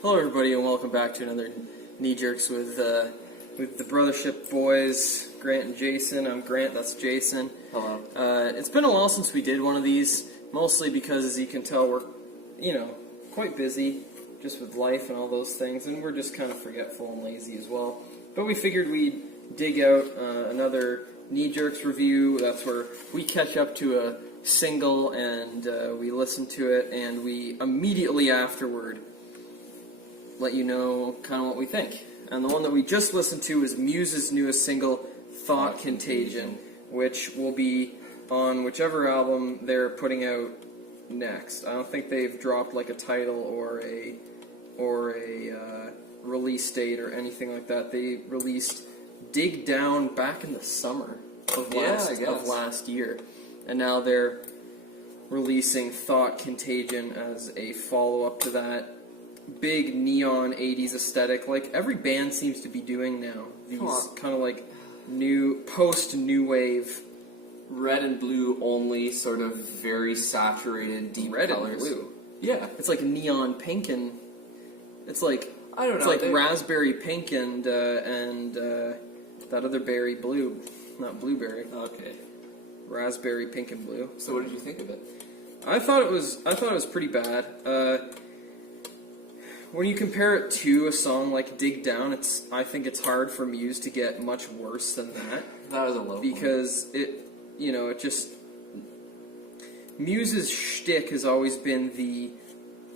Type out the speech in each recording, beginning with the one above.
Hello, everybody, and welcome back to another Knee Jerks with the Brothership boys, Grant and Jason. I'm Grant, that's Jason. Hello. It's been a while since we did one of these, mostly because, as you can tell, we're, quite busy, just with life and all those things, and we're just kind of forgetful and lazy as well. But we figured we'd dig out another Knee Jerks review. That's where we catch up to a single and we listen to it, and we immediately afterward let you know kind of what we think. And the one that we just listened to is Muse's newest single, Thought Contagion, which will be on whichever album they're putting out next. I don't think they've dropped like a title or a release date or anything like that. They released Dig Down back in the summer of last year, and now they're releasing Thought Contagion as a follow-up to that. Big neon 80s aesthetic, like every band seems to be doing now. These kind of like new post-new wave, red and blue only, sort of very saturated deep red colors. and blue. Yeah, it's like neon pink and it's like it's like raspberry pink and that other berry blue, not blueberry. Okay, raspberry pink and blue. So what did you think of it? I thought it was pretty bad. When you compare it to a song like Dig Down, I think it's hard for Muse to get much worse than that. That was a low because point. Muse's shtick has always been the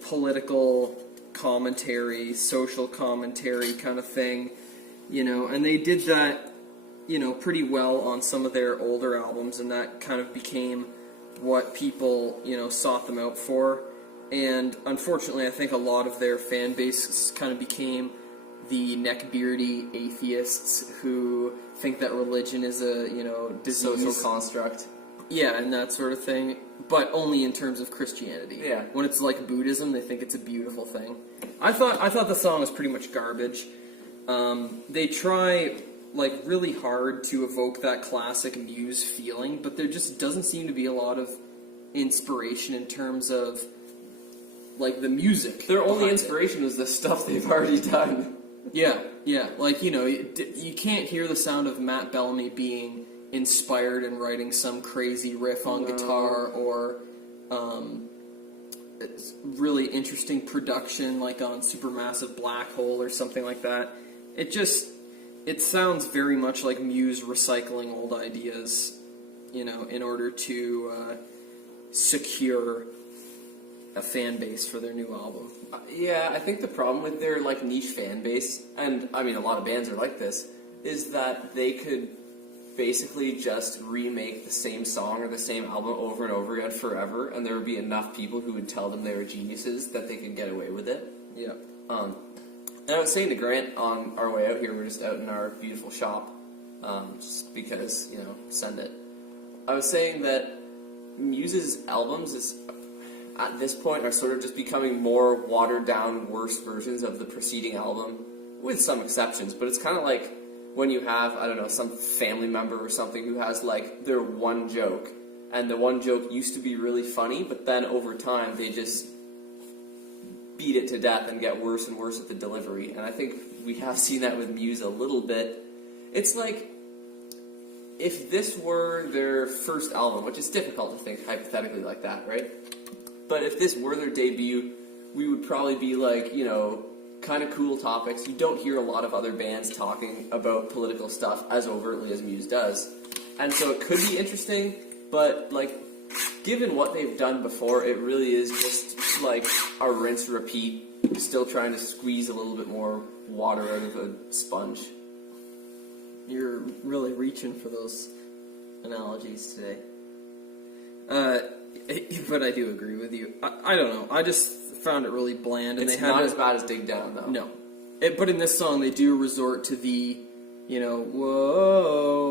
political commentary, social commentary kind of thing, and they did that, pretty well on some of their older albums, and that kind of became what people, sought them out for. And unfortunately, I think a lot of their fan base kind of became the neckbeardy atheists who think that religion is a, disease. Social construct. Yeah, and that sort of thing, but only in terms of Christianity. Yeah. When it's like Buddhism, they think it's a beautiful thing. I thought the song was pretty much garbage. They try like really hard to evoke that classic Muse feeling, but there just doesn't seem to be a lot of inspiration in terms of like the music. Their only inspiration is the stuff they've already done. Yeah. Like, you can't hear the sound of Matt Bellamy being inspired and writing some crazy riff on guitar or it's really interesting production like on Supermassive Black Hole or something like that. It sounds very much like Muse recycling old ideas, in order to secure a fan base for their new album. Yeah, I think the problem with their like niche fan base, and I mean a lot of bands are like this, is that they could basically just remake the same song or the same album over and over again forever, and there would be enough people who would tell them they were geniuses that they could get away with it. Yeah. And I was saying to Grant on our way out here, we're just out in our beautiful shop, just because, send it. I was saying that Muse's albums at this point are sort of just becoming more watered down, worse versions of the preceding album, with some exceptions, but it's kind of like when you have, I don't know, some family member or something who has like their one joke, and the one joke used to be really funny, but then over time they just beat it to death and get worse and worse at the delivery, and I think we have seen that with Muse a little bit. It's like, if this were their first album, which is difficult to think hypothetically like that, right? But if this were their debut, we would probably be like, kind of cool topics. You don't hear a lot of other bands talking about political stuff as overtly as Muse does. And so it could be interesting, but, like, given what they've done before, it really is just, like, a rinse repeat, still trying to squeeze a little bit more water out of a sponge. You're really reaching for those analogies today. But I do agree with you. I don't know. I just found it really bland. And it's not as bad as Dig Down, though. No. But in this song, they do resort to the, whoa,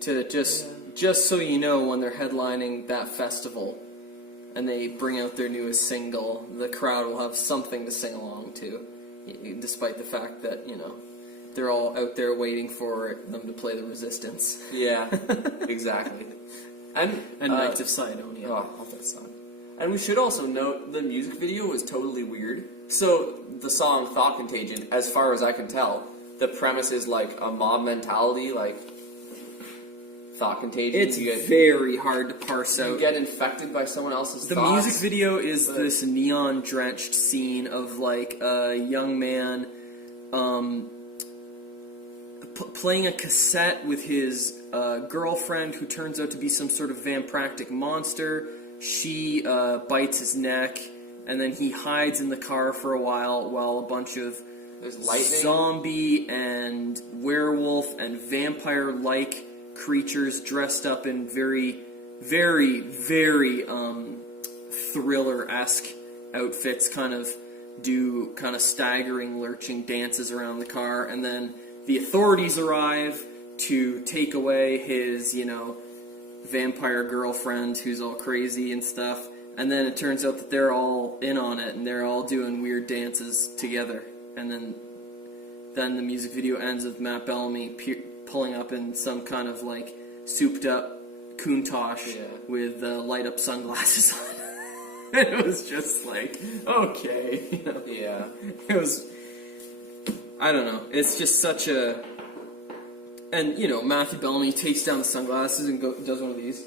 to just so you know, when they're headlining that festival and they bring out their newest single, the crowd will have something to sing along to, despite the fact that, they're all out there waiting for them to play the Resistance. Yeah, exactly. And Knights of Sidonia. Oh, I love that song. And we should also note the music video was totally weird. So the song Thought Contagion, as far as I can tell, the premise is like a mob mentality, like thought contagion. It's very hard to parse out. You get infected by someone else's The thoughts. music video is this neon-drenched scene of like a young man playing a cassette with his girlfriend, who turns out to be some sort of vampiractic monster. She bites his neck, and then he hides in the car for a while a bunch of zombie and werewolf and vampire-like creatures dressed up in very, very, very thriller-esque outfits kind of staggering, lurching dances around the car, and then the authorities arrive to take away his, vampire girlfriend who's all crazy and stuff, and then it turns out that they're all in on it, and they're all doing weird dances together, and then the music video ends with Matt Bellamy pulling up in some kind of, like, souped-up Countach with light-up sunglasses on. It was just like, okay. Yeah. It was... I don't know. It's just such a... And, Matthew Bellamy takes down the sunglasses and does one of these.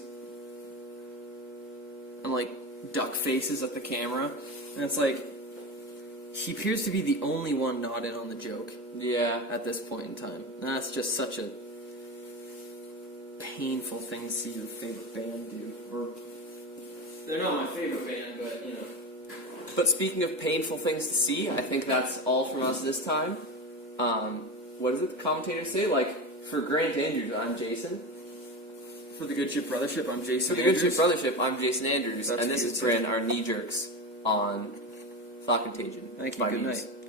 And, like, duck faces at the camera. And it's like... He appears to be the only one not in on the joke. Yeah. At this point in time. And that's just such a painful thing to see your favorite band do. Or... They're not my favorite band, but, But speaking of painful things to see, I think that's all from us this time. What does it the commentators say? Like, for Grant Andrews, I'm Jason. For the Good Ship Brothership, I'm Jason For the Andrews. Good Ship Brothership, I'm Jason Andrews. That's and this has been our knee jerks on Thought Contagion. Thank you. by Good Muse. night.